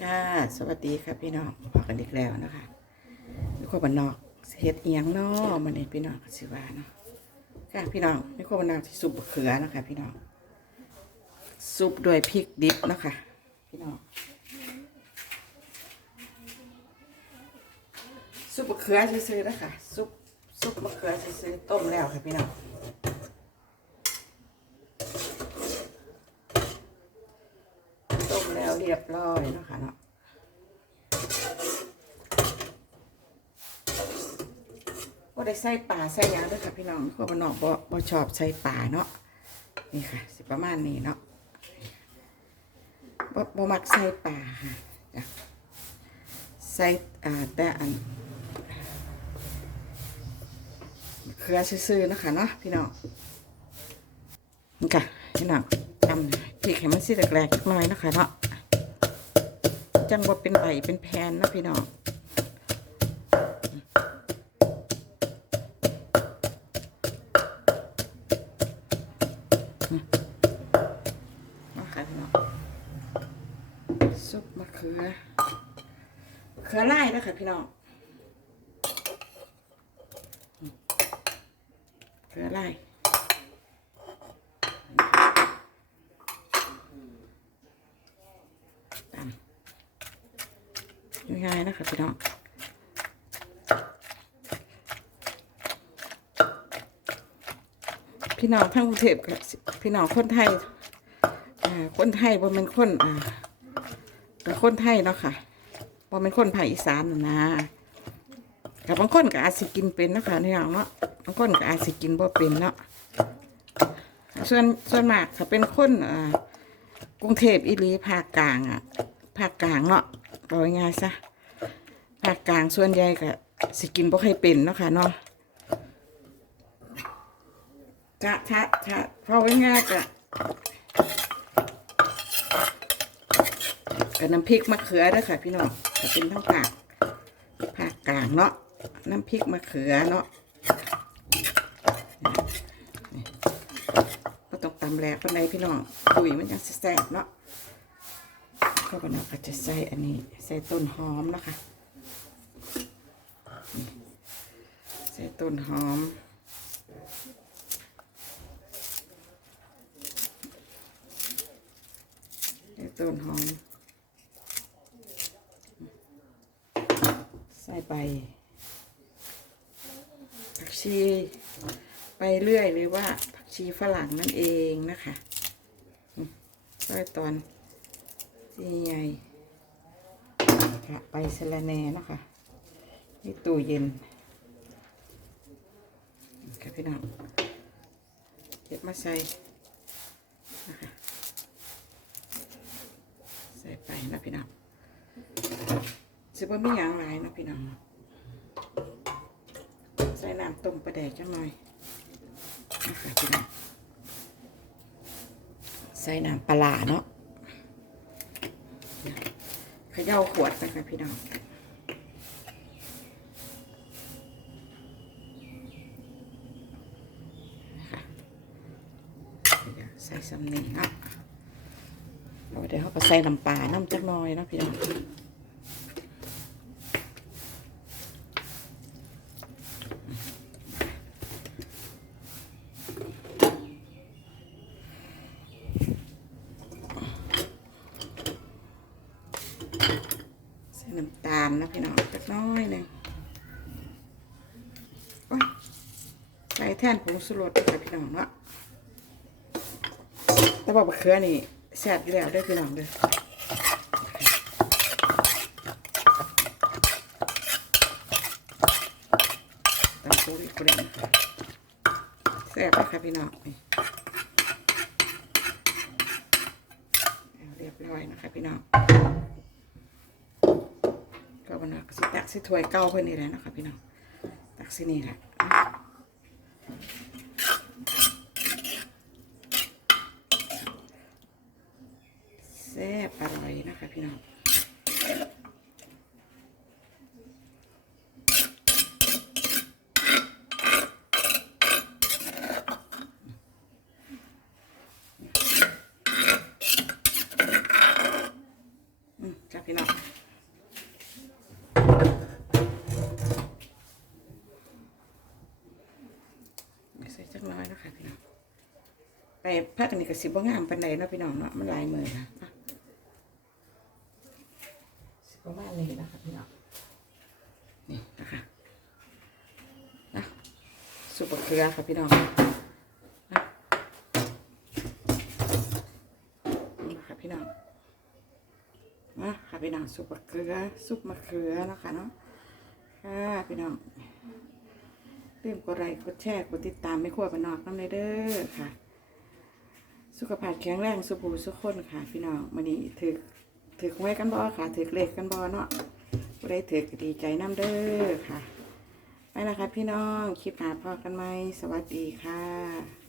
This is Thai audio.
ค่ะ สวัสดีค่ะพี่น้องพอกันอีกแล้วนะคะนี่คนบ้านนอกเฮ็ดเอียงนาะมันนี่พี่น้องสิว่าเนาะค่ะพี่น้องนี่คนบ้านนอกที่ซุปบะเขือนะคะพี่น้องซุปด้วยพริกดิบนะคะพี่น้องซุปบะเขือซื้อๆนะคะซุปซุปบะเขือซื้อๆต้มแล้วค่ะพี่น้อง ต้ม แล้วเรียบร้อยเนาะคะเนาะก็ได้ใส่ป่าใส่ยางด้วยค่ะพี่น้องพราะว่าน้องบ่บ่ชอบใส่ป่าเนาะนี่ค่ะ สิประมาณนี้เนาะบ่บ่มักใส่ป่าค่ะใส่อ่าแต่อันเครือซื่อๆนะคะเนาะพี่น้องนี่ค่ะพี่น้องทำพริกให้มันสิแหลกๆจักหน่อยนะคะเนาะ จังว่าเป็นไหลเป็นแพนนะพี่น้องมาค่ะพี่น้องซุปมะเขือเขือไล่แล้วค่ะพี่น้องเขือไล่ ง่ายๆนะคะพี่น้องพี่น้องทั้งกรุงเทพกับพี่น้องคนไทยอ่าคนไทยบ่เป็นคนอ่าเป็นคนไทยเนาะค่ะบ่เป็นคนภาคอีสานนะกับบางคนก็อาจสิกินเป็นนะคะพี่น้องเนาะบางคนก็อาจสิกินบ่เป็นเนาะส่วนส่วนมากถ้าเป็นคนอ่ากรุงเทพอีหลีภาคกลางอะภาคกลางเนาะเอาง่ายๆซะ ภาคกลางส่วนใหญ่ก็สิกินบ่ค่อยเป็นเนาะค่ะเนาะจะถ้าถ้าเพราะง่ายๆก็กับน้ำพริกมะเขือเด้อค่ะ พี่น้องจะเป็นทั้งภาคภาคกลางเนาะน้ำพริกมะเขือเนาะก็ต้องตำแหลกคนใดพี่น้องตุยมันยังแซ่บเนาะก็วันนี้ก็จะใส่อันนี้ใส่ต้นหอมนะคะนี่ ใส่ต้นหอม ใส่ต้นหอม ใส่ใบผักชีไปเรื่อยหรือว่าผักชีฝรั่งนั่นเองนะคะอืมใส่ตอนที่ใหญ่ค่ะไปสะระแน่นะคะนี่ตู้เย็น พี่น้องเก็บมาใส่นะคะใส่ไปนะพี่น้องสิบ่มีอย่างไรนะพี่น้องใส่น้ำต้มปลาแดกจังหน่อยนะคะพี่น้องใส่น้ำปลาเนาะเขย่าขวดกันค่ะพี่น้องค่ะ ใส่สำเนียงอะเราเดี๋ยวเขาก็ใส่น้ำปลาน้ำจักน้อยนะพี่น้องใส่น้ำตาลนะพี่น้องจักน้อยหนึ่งโอ้ยใส่แท่นผงสุรสด้วยค่ะพี่น้องเนาะ แต่บอกว่าเครือนี่แซ่บอยู่แล้วเด้อพี่น้องเด้อตำปูอีกคนงแซ่บเลยค่ะพี่น้องนี่เอาเรียบร้อยนะคะพี่น้องก็วันนี้สิตักสิถ้วยเก้าเพื่อนนี่แหละนะคะพี่น้องตักสินี่แหละ นะคะพี่น้องพี่น้องใส่จักน้อยนะคะพี่น้องไปพักกันนี่ก็สิบ่งามปันใดเนาะพี่น้องเนาะมันลายมือนะ อะสิประมาณนี้นะคะพี่น้องนี่นะคะนะสุปมะเขือค่ะพี่น้องนะนี่ค่ะพี่น้องนะค่ะพี่น้องสุปมะเขือซุปมะเขือนะคะเนาะค่ะพี่น้องลืมกดไลค์กดแชร์กดติดตามไม่ขั้วปนอกน้ำในเด้อค่ะ สุขภาพแข็งแรงสุขูสุขคนค่ะ พี่น้องมันนี้ถือ ถือไว้กันบ่ค่ะถือเลขกันบ่เนาะบ่ได้ถือดีใจน้ำเด้อค่ะไปนะคะพี่น้อง คลิปหาพอกันไหมสวัสดีค่ะ